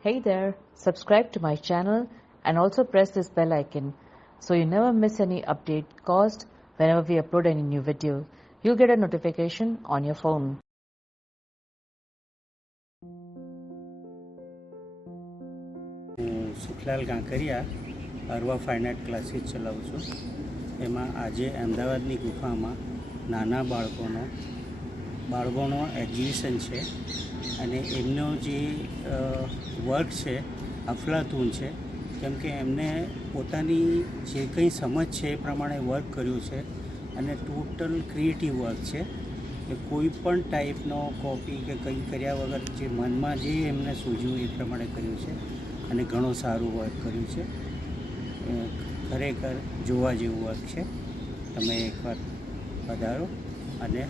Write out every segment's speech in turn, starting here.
Hey there, subscribe to my channel and also press this bell icon so you never miss any update caused whenever we upload any new video. You'll get a notification on your phone. હું સુખલાલ કાંકરિયા અરવા fine art classes ચલાવું છું. એમાં આજે અમદાવાદની ગુફામાં નાના બાળકોનો એક્ઝિબિશન છે અને એમનો જે વર્ક છે અફલાતૂન છે, કેમ કે એમને પોતાની જે કંઈ સમજ છે એ પ્રમાણે વર્ક કર્યું છે અને ટોટલ ક્રિએટિવ વર્ક છે. કે કોઈ પણ ટાઈપનો કોપી કે કંઈ કર્યા વગર જે મનમાં જે એમને સૂઝ્યું એ પ્રમાણે કર્યું છે અને ઘણું સારું વર્ક કર્યું છે. ખરેખર જોવા જેવું વર્ક છે. તમે એકવાર પધારો અને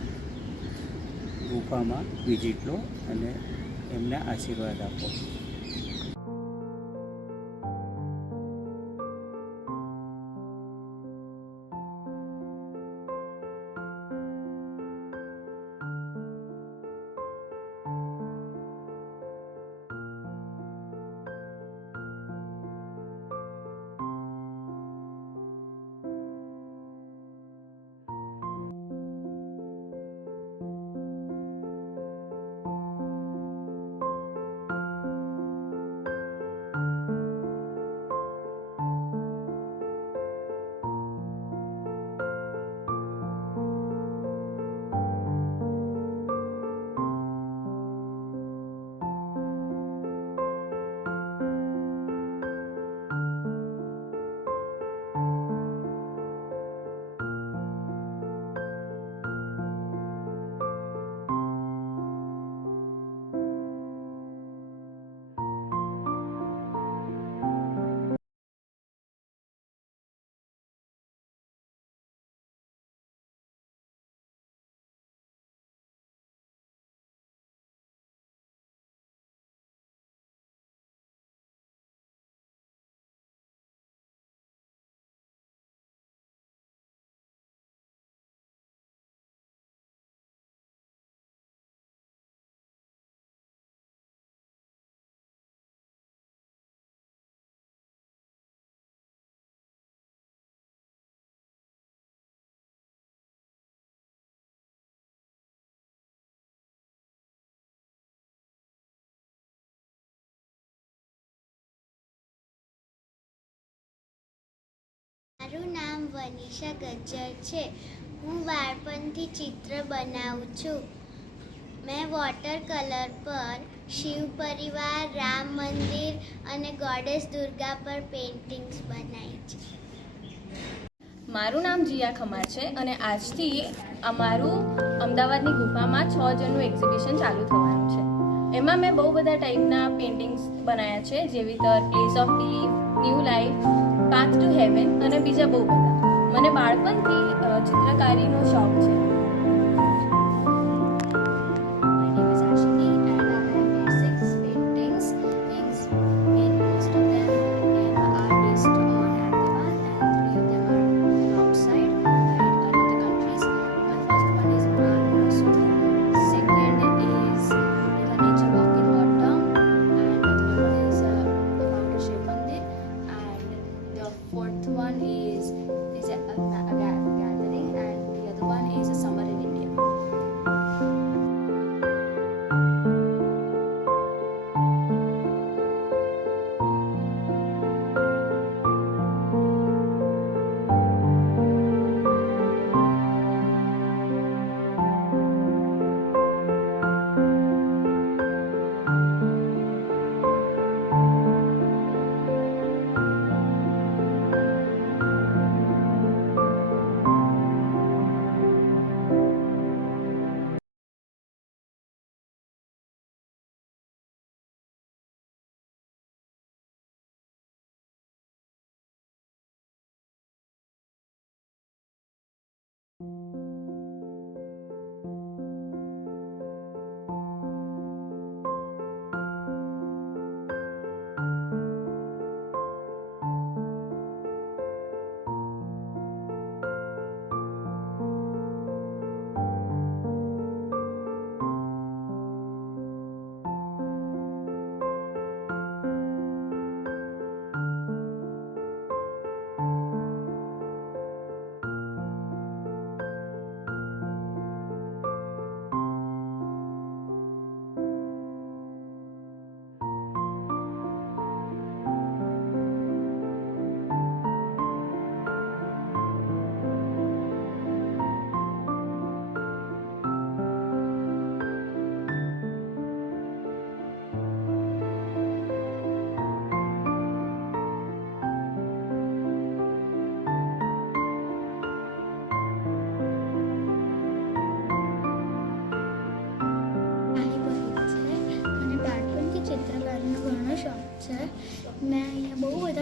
ગુફામાં વિઝિટ લો અને એમને આશીર્વાદ આપો. મારું નામ વનિષા ગજ્જર છે. હું બાળપણથી ચિત્ર બનાવું છું. મેં વોટર કલર પર શિવ પરિવાર, રામ મંદિર અને ગોડેસ દુર્ગા પર પેઇન્ટિંગ્સ બનાવી છે. મારું નામ જીયા ખમાર છે અને આજથી અમારું અમદાવાદની ગુફામાં 6 જણનું એક્ઝિબિશન ચાલુ થવાનું છે. એમાં મેં બહુ બધા ટાઈપના પેઇન્ટિંગ્સ બનાવ્યા છે, જેવી તર place of belief, new life, path to heaven અને બીજા બહુ બધા. મને બાળપણથી ચિત્રકારીનો શોખ છે. Fourth one is a gathering, and the other one is a summer in India.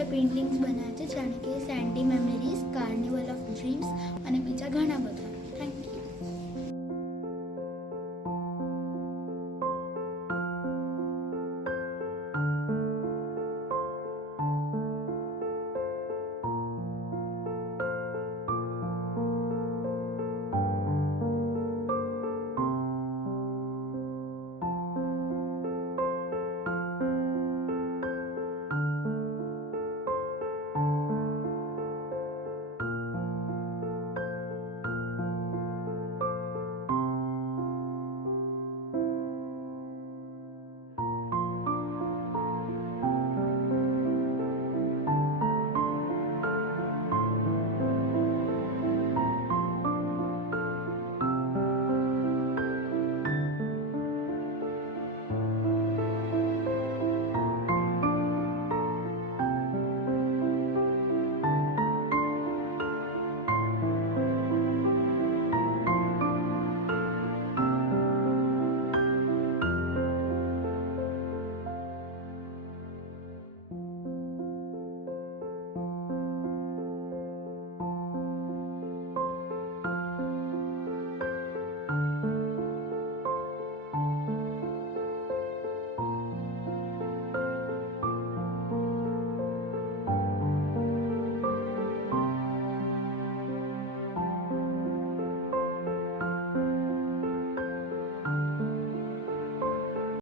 Paintings બનાવ્યા છે, જાણે કે સેન્ડ